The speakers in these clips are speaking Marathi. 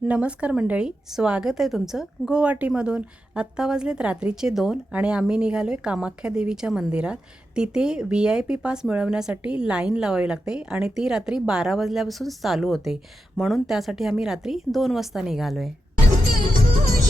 नमस्कार मंडळी स्वागत आहे तुमचं गुवाहाटीमधून. आत्ता वाजलेत रात्रीचे दोन आणि आम्ही निघालो आहे कामाख्या देवीच्या मंदिरात. तिथे व्ही आय पी पास मिळवण्यासाठी लाईन लावावी लागते आणि ती रात्री बारा वाजल्यापासून चालू होते. म्हणून त्यासाठी आम्ही रात्री दोन वाजता निघालो आहे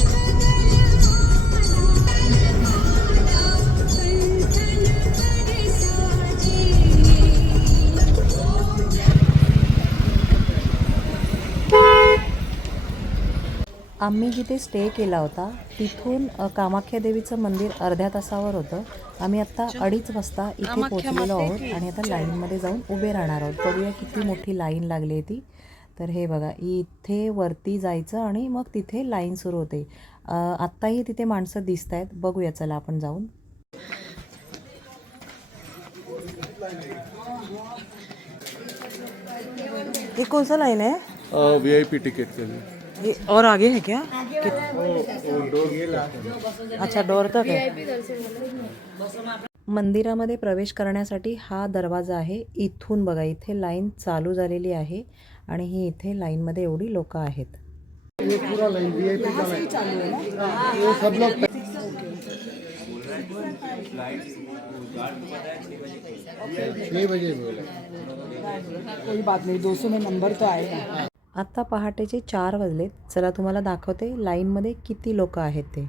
आम्ही जिथे स्टे केला होता तिथून कामाख्या देवीचं मंदिर अर्ध्या तासावर होतं. आम्ही आत्ता अडीच वाजता इथे पोहोचलेलो आहोत आणि आता लाईनमध्ये जाऊन उभे राहणार आहोत. बघूया किती मोठी लाईन लागली आहे ती. तर हे बघा इथे वरती जायचं आणि मग तिथे लाईन सुरू होते. आत्ताही तिथे माणसं दिसत आहेत. बघूया चला आपण जाऊन. ये कौन सा लाइन है वी आई पी टिकट के लिए ये और आगे है क्या? अच्छा डोर तक है। मंदिरामध्ये प्रवेश करण्यासाठी हा दरवाजा आहे. इथून बघा इथे लाईन चालू झालेली आहे आणि ही इथे लाईनमध्ये एवढी लोक आहेत. कोई बात नहीं दो सौ में नंबर तो आएगा आत्ता पहाटेचे चार वाजलेत. चला तुम्हाला दाखवते लाईनमध्ये किती लोक आहेत ते.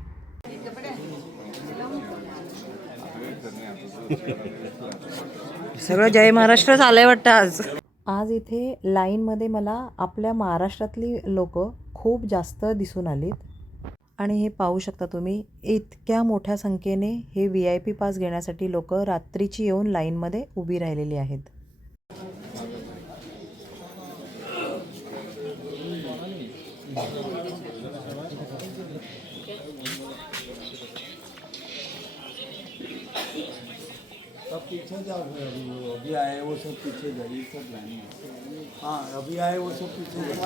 सगळं जय महाराष्ट्र आलंय वाटतं आज. आज इथे लाईनमध्ये मला आपल्या महाराष्ट्रातली लोक खूप जास्त दिसून आलीत. आणि हे पाहू शकता तुम्ही इतक्या मोठ्या संख्येने हे व्ही आय पी पास घेण्यासाठी लोक रात्रीची येऊन लाईनमध्ये उभी राहिलेली आहेत. पीछे जाओ फिर अभी वो अभी आए वो सब पीछे सब लाइन में हाँ अभी आए वो सब पीछे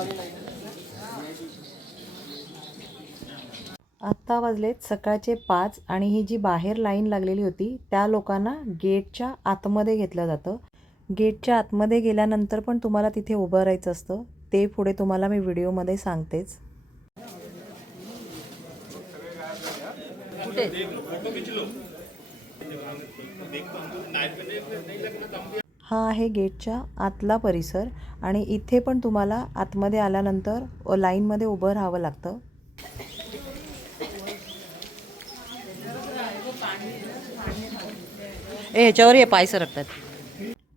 आत्ता वाजलेत सकाळचे पाच आणि ही जी बाहेर लाईन लागलेली होती त्या लोकांना गेटच्या आतमध्ये घेतलं जातं. गेटच्या आतमध्ये गेल्यानंतर पण तुम्हाला तिथे उभं राहायचं असतं. ते पुढे तुम्हाला मी व्हिडिओमध्ये सांगतेच. हा आहे गेटच्या आतला परिसर आणि इथे पण तुम्हाला आतमध्ये आल्यानंतर लाईनमध्ये उभं राहावं लागतं. ए ह्याच्यावर हे पाय सरकतात.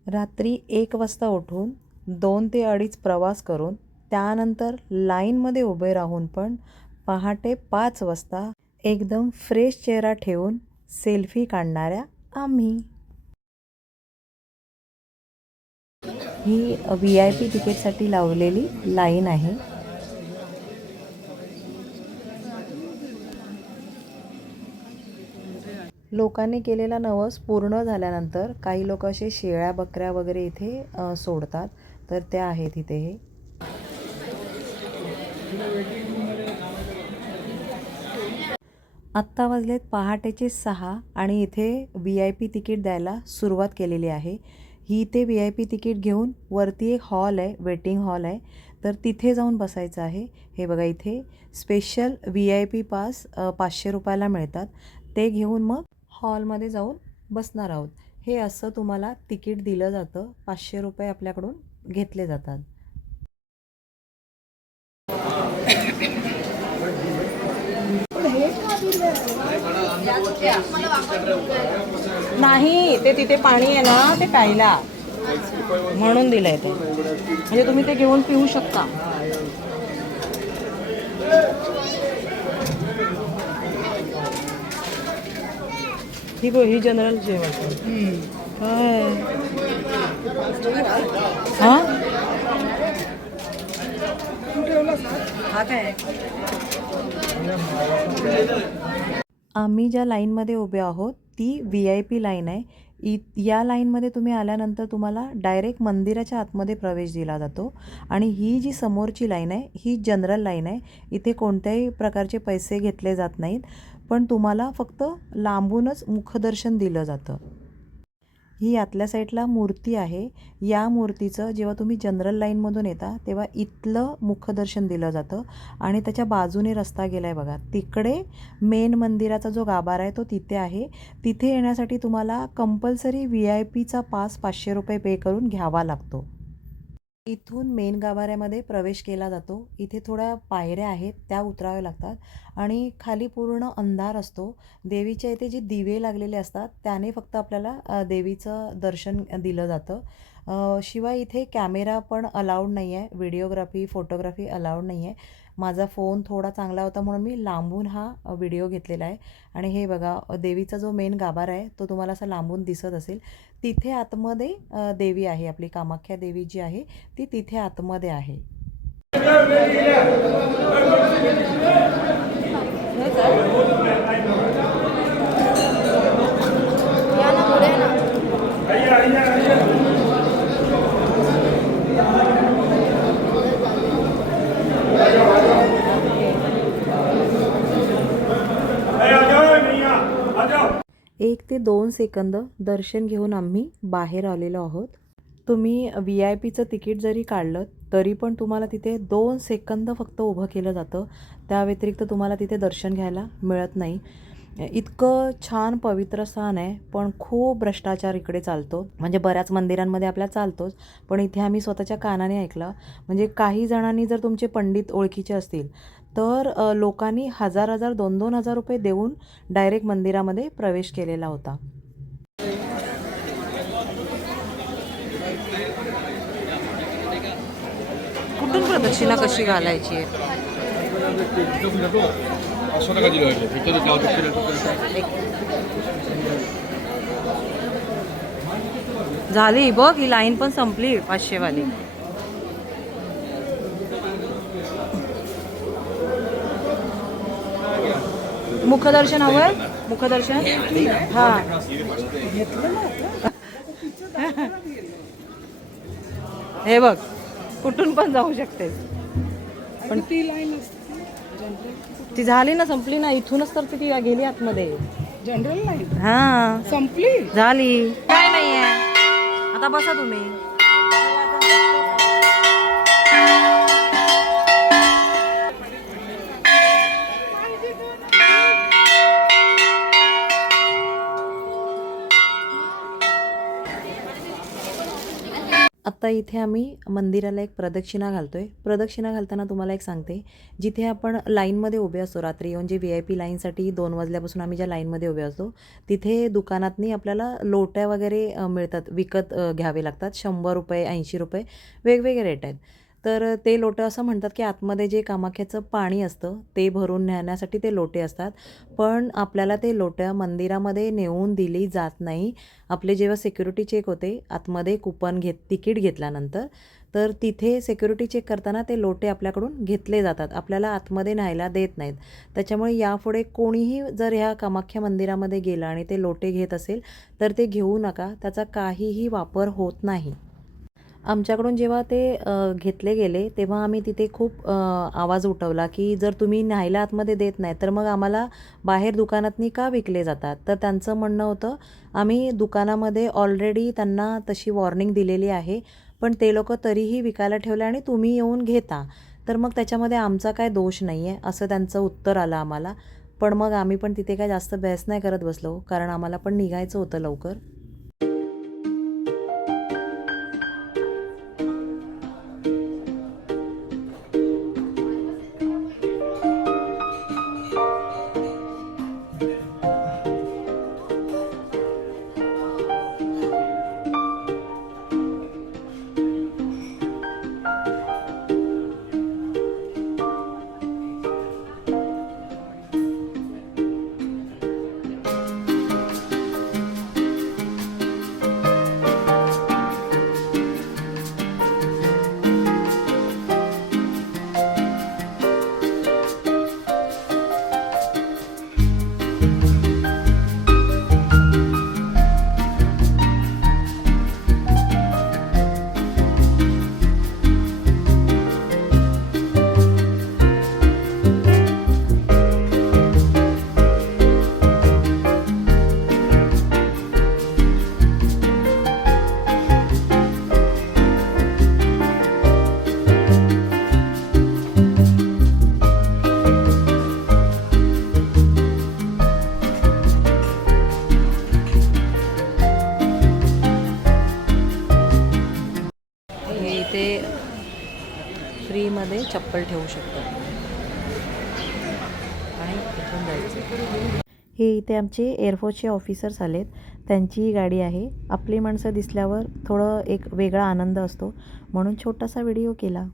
रात्री एक वाजता उठून दोन ते अडीच प्रवास करून त्यानंतर लाईनमध्ये उभे राहून पण पहाटे पाच वाजता एकदम फ्रेश चेहरा ठेवून सेल्फी काढणाऱ्या आम्ही. ही व्ही आय पी तिकीटसाठी लावलेली लाईन आहे. लोकांनी केलेला नवस पूर्ण झाल्यानंतर काही लोक असे शेळ्या बकऱ्या वगैरे इथे सोडतात. तर त्या आहेत इथे हे. आत्ता वाजलेत पहाटेचे सहा आणि इथे व्ही आय पी तिकीट द्यायला सुरुवात केलेली आहे. ही इथे व्ही आय पी तिकीट घेऊन वरती एक हॉल आहे वेटिंग हॉल आहे. तर तिथे जाऊन बसायचं आहे. हे बघा इथे special V I P pass पाचशे रुपयाला मिळतात. ते घेऊन मग हॉलमध्ये जाऊन बसणार आहोत. हे असं तुम्हाला तिकीट दिलं जातं. पाचशे रुपये आपल्याकडून घेतले जातात. नाही ते तिथे पाणी आहे ना ते प्यायला. म्हणून दिलंय ते. म्हणजे तुम्ही ते घेऊन पिऊ शकता. ही बघ ही जनरल जेवण. हा? आम्ही ज्या लाईनमध्ये उभे आहोत ती व्ही आय पी लाईन आहे. इ या लाईनमध्ये तुम्ही आल्यानंतर तुम्हाला डायरेक्ट मंदिराच्या आतमध्ये प्रवेश दिला जातो. आणि ही जी समोरची लाईन आहे ही जनरल लाईन आहे. इथे कोणत्याही प्रकारचे पैसे घेतले जात नाहीत. पण तुम्हाला फक्त लांबूनच मुखदर्शन दिलं जातं. ही आतल्या साईडला मूर्ती आहे. या मूर्तीचं जेव्हा तुम्ही जनरल लाईनमधून येता तेव्हा इथलं मुखदर्शन दिलं जातं आणि त्याच्या बाजूने रस्ता गेला आहे बघा. तिकडे मेन मंदिराचा जो गाभारा आहे तो तिथे आहे. तिथे येण्यासाठी तुम्हाला कंपल्सरी व्ही आय पीचा पास पाचशे रुपये पे करून घ्यावा लागतो. इथून मेन गाभाऱ्यामध्ये प्रवेश केला जातो. इथे थोड्या पायऱ्या आहेत त्या उतराव्या लागतात आणि खाली पूर्ण अंधार असतो. देवीच्या इथे जे दिवे लागलेले असतात त्याने फक्त आपल्याला देवीचं दर्शन दिलं जातं. शिवाय इथे कॅमेरा पण अलाउड नाही आहे व्हिडिओग्राफी फोटोग्राफी अलाउड नाही आहे माझा फोन थोडा चांगला होता म्हणून मी लांबून हा व्हिडिओ घेतलेला आहे. आणि हे बघा देवीचा जो मेन गाभारा आहे तो तुम्हाला असा लांबून दिसत असेल. तिथे आतमध्ये देवी आहे आपली कामाख्या देवी जी आहे ती तिथे आतमध्ये आहे. एक ते दोन सेकंद दर्शन घेऊन आम्ही बाहेर आलेलो आहोत. तुम्ही व्ही आय पीचं तिकीट जरी काढलं तरी पण तुम्हाला तिथे दोन सेकंद फक्त उभं केलं जातं. त्या व्यतिरिक्त तुम्हाला तिथे दर्शन घ्यायला मिळत नाही. इतकं छान पवित्र स्थान आहे पण खूप भ्रष्टाचार इकडे चालतो. म्हणजे बऱ्याच मंदिरांमध्ये आपल्या चालतोच पण इथे आम्ही स्वतःच्या कानाने ऐकलं. म्हणजे काही जणांनी जर तुमचे पंडित ओळखीचे असतील तर लोकांनी हजार हजार दोन दोन हजार रुपये देऊन डायरेक्ट मंदिरामध्ये प्रवेश केलेला होता. कुठून प्रदक्षिणा कशी घालायची? आहे झाली बघ ही लाईन पण संपली पाचशेवाली. मुखदर्शन हवंय मुखदर्शन? हा. हे बघ कुठून पण जाऊ शकते पण ती लाईन ती झाली ना संपली ना इथूनच तर ती गेली आतमध्ये. जनरल लाईन हा. संपली? झाली. काय नाहीये. आता बसा तुम्ही. आत्ता इथे आम्ही मंदिराला एक प्रदक्षिणा घालतो आहे प्रदक्षिणा घालताना तुम्हाला एक सांगते. जिथे आपण लाईनमध्ये उभे असतो रात्री म्हणजे व्ही आय पी लाईनसाठी दोन वाजल्यापासून आम्ही ज्या लाईनमध्ये उभे असतो तिथे दुकानातनी आपल्याला लोट्या वगैरे मिळतात. विकत घ्यावे लागतात. शंभर रुपये ऐंशी रुपये वेगवेगळे रेट आहेत. तर ते लोटं असं म्हणतात की आतमध्ये जे कामाख्याचं पाणी असतं ते भरून नेण्यासाठी ते लोटे असतात. पण आपल्याला ते लोट्या मंदिरामध्ये नेऊन दिली जात नाही. आपले जेव्हा सिक्युरिटी चेक होते आतमध्ये कुपन घेत तिकीट घेतल्यानंतर तर तिथे सिक्युरिटी चेक करताना ते लोटे आपल्याकडून घेतले जातात. आपल्याला आतमध्ये न्यायला देत नाहीत. त्याच्यामुळे यापुढे कोणीही जर ह्या कामाख्या मंदिरामध्ये गेलं आणि ते लोटे घेत असेल तर ते घेऊ नका. त्याचा काहीही वापर होत नाही. आमच्याकडून जेव्हा ते घेतले गेले तेव्हा आम्ही तिथे खूप आवाज उठवला की जर तुम्ही न्यायला आतमध्ये देत नाही तर मग आम्हाला बाहेर दुकानातनी का विकले जातात? तर त्यांचं म्हणणं होतं आम्ही दुकानामध्ये ऑलरेडी त्यांना तशी वॉर्निंग दिलेली आहे पण ते लोक तरीही विकायला ठेवले आणि तुम्ही येऊन घेता. तर मग त्याच्यामध्ये आमचा काय दोष नाही आहे असं त्यांचं उत्तर आलं आम्हाला. पण मग आम्ही पण तिथे काय जास्त बहस नाही करत बसलो कारण आम्हाला पण निघायचं होतं लवकर. ते फ्रीमध्ये चप्पल ठेवू शकतो. आणि इथून जायचं. हे इथे आमचे एअरफोर्सचे ऑफिसर्स आलेत. त्यांचीही गाडी आहे. आपली माणसं दिसल्यावर थोडं एक वेगळा आनंद असतो. म्हणून छोटासा व्हिडिओ केला.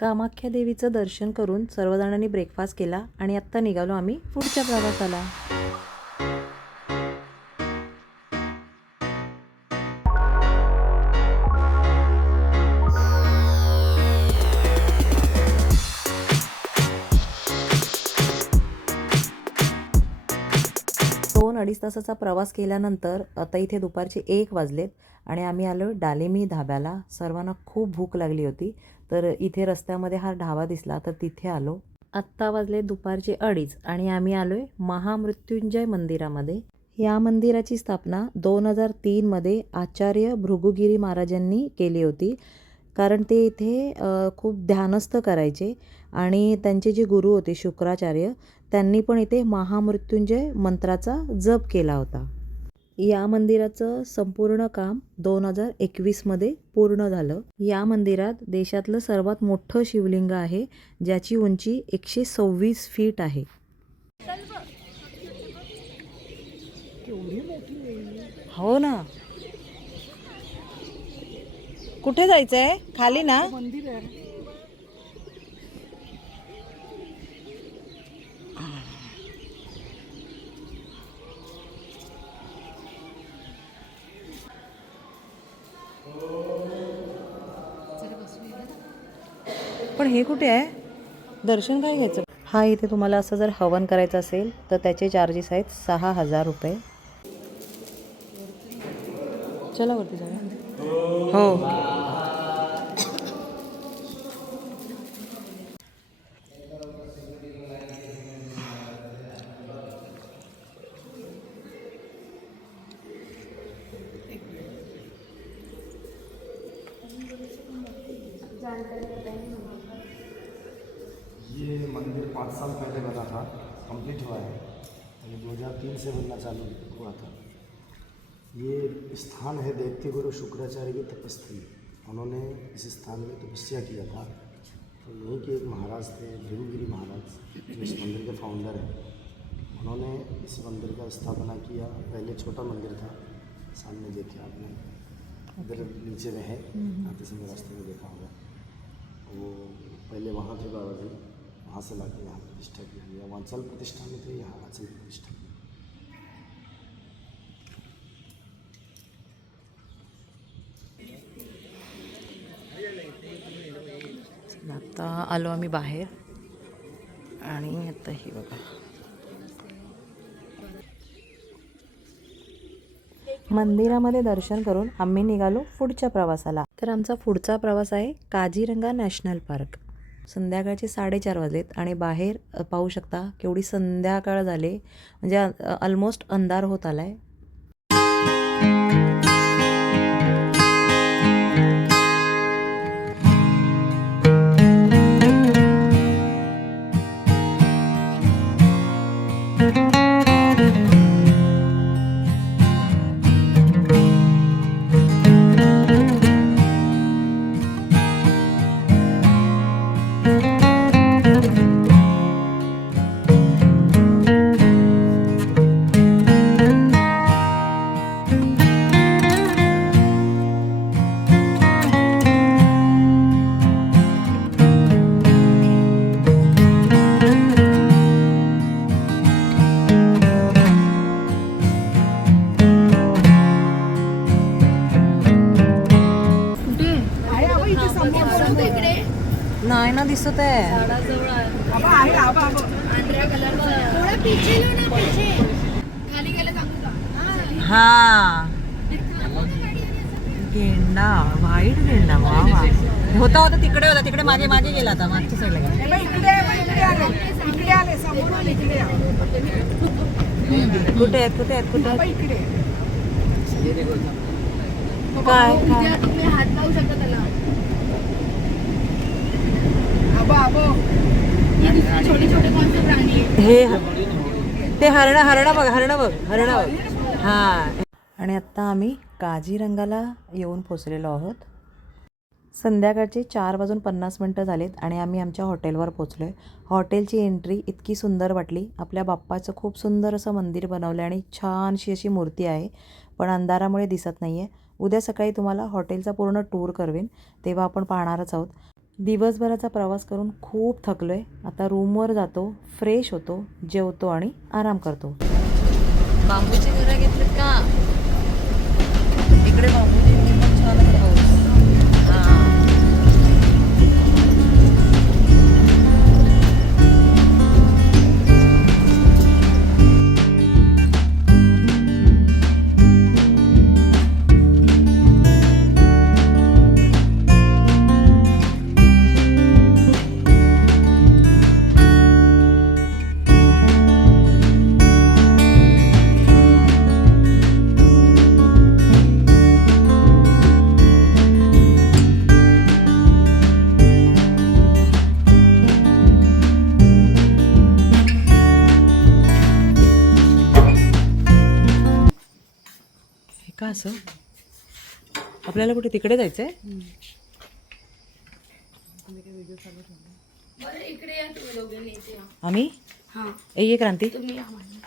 कामाख्या देवीचं दर्शन करून सर्वजणांनी ब्रेकफास्ट केला आणि आत्ता निघालो आम्ही पुढच्या प्रवासाला. अडीच तासाचा प्रवास केल्यानंतर आता इथे दुपारचे एक वाजलेत आणि आम्ही आलो डालेमी धाब्याला. सर्वांना खूप भूक लागली होती. तर इथे रस्त्यामध्ये हा ढाबा दिसला तर तिथे आलो. आत्ता वाजले दुपारचे अडीच आणि आम्ही आलो आहे महामृत्युंजय मंदिरामध्ये. या मंदिराची स्थापना दोन हजार तीनमध्ये आचार्य भृगुगिरी महाराजांनी केली होती. कारण ते इथे खूप ध्यानस्थ करायचे. आणि त्यांचे जे गुरु होते शुक्राचार्य त्यांनी पण इथे महामृत्युंजय मंत्राचा जप केला होता. या मंदिराचं संपूर्ण काम दोन हजार एकवीसमध्ये पूर्ण झालं. या मंदिरात देशातलं सर्वात मोठं शिवलिंग आहे ज्याची उंची एकशे सव्वीस फीट आहे. हो ना. कुठे जायचंय? खाली ना. पण हे कुठे आहे? दर्शन काय घ्यायचं? हा इथे तुम्हाला असं जर हवन करायचं असेल तर त्याचे चार्जेस आहेत सहा हजार रुपये. चला वरती जाऊया. हो. ये मंदिर पाँच साल पहले बना था कंप्लीट हुआ है ये 2003 से बनना चालू हुआ था। ये स्थान है दैत्य गुरु शुक्राचार्य की तपस्थली उन्होंने इस स्थान में तपस्या किया था। तो यहीं के एक महाराज थे ध्रुवगिरी महाराज जो इस मंदिर के फाउंडर हैं। उन्होंने इस मंदिर का स्थापना किया। पहले छोटा मंदिर था सामने देखे आपने इधर नीचे में है आते समय रास्ते में देखा होगा। वो पहले वहाँ थे बाबा जी। वहाँ से लाके यहाँ प्रतिष्ठा किया गया वहाँ अचल प्रतिष्ठा में थे यहाँ अचल प्रतिष्ठा की आता आलो आम्ही बाहेर. आणि आता ही बघा. मंदिरामध्ये दर्शन करून आम्ही निघालो पुढच्या प्रवासाला. तर आमचा पुढचा प्रवास आहे काजीरंगा नॅशनल पार्क. संध्याकाळचे साडेचार वाजलेत आणि बाहेर पाहू शकता केवढी संध्याकाळ झाले. म्हणजे ऑलमोस्ट अंधार होत आलाय. आहे गेंडा व्हाईट गेंडा वा वा. होता होता तिकडे होता तिकडे मागे मागे गेला होता मागच्या साईडला कुठे आहेत कुठे आहेत कुठे आहेत? काय हे हे ते हरण हरण बघ हरण बघ हरण बघ. हा. आणि आत्ता आम्ही काझीरंगाला येऊन पोचलेलो आहोत. संध्याकाळचे चार वाजून पन्नास मिनटं झालेत आणि आम्ही आमच्या हॉटेलवर पोचलो आहे हॉटेलची एंट्री इतकी सुंदर वाटली. आपल्या बाप्पाचं खूप सुंदर असं मंदिर बनवलं आहे आणि छानशी अशी मूर्ती आहे पण अंधारामुळे दिसत नाही आहे उद्या सकाळी तुम्हाला हॉटेलचा पूर्ण टूर करवेन तेव्हा आपण पाहणारच आहोत. दिवसभराचा प्रवास करून खूप थकलो आहे आता रूमवर जातो फ्रेश होतो जेवतो आणि आराम करतो. बांबूची ഇവിടെ നോക്കാം का असं? आपल्याला कुठे तिकडे जायचं आहे बरं इकडे या तुम्ही दोघांनी इथे या. आम्ही? हां. ए ये क्रांती. तुम्ही या माझ्या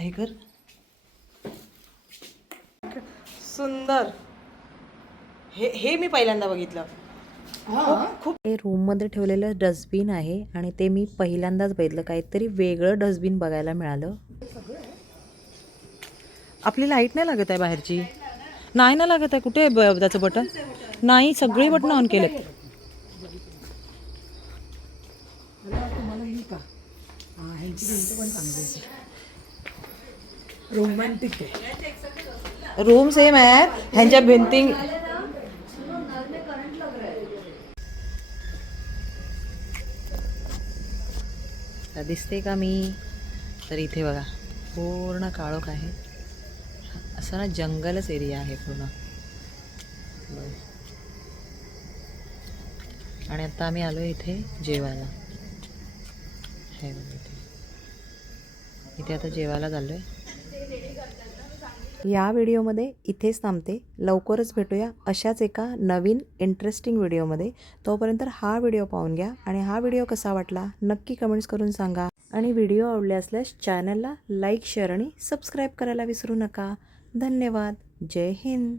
हे कर. सुंदर. हे हे मी पहिल्यांदा बघितलं. हे. रूममध्ये ठेवलेलं डस्टबिन आहे आणि ते मी पहिल्यांदाच बघितलं. काहीतरी वेगळं डस्टबिन बघायला मिळालं. आपली लाइट नाही लागत आहे बाहेरची? नाही ना लागत आहे. कुठे आहे ब- त्याचं बटन नाही सगळी बटन ऑन केलेत. रूम सेम आहे. ह्यांच्या भिंती आता दिसते का मी? तर इथे बघा पूर्ण काळोख आहे. असं ना जंगलच एरिया आहे पूर्ण. आणि आता आम्ही आलो इथे जेवायला. हे बघा इथे. इथे आता जेवायला चाललो आहे या व्हिडिओमध्ये इथेच थांबते. लवकरच भेटूया अशाच एका नवीन इंटरेस्टिंग व्हिडिओमध्ये. तोपर्यंत हा व्हिडिओ पाहून घ्या आणि हा व्हिडिओ कसा वाटला नक्की कमेंट्स करून सांगा. आणि व्हिडिओ आवडले असल्यास चॅनलला लाईक शेअर आणि सबस्क्राईब करायला विसरू नका. धन्यवाद. जय हिंद.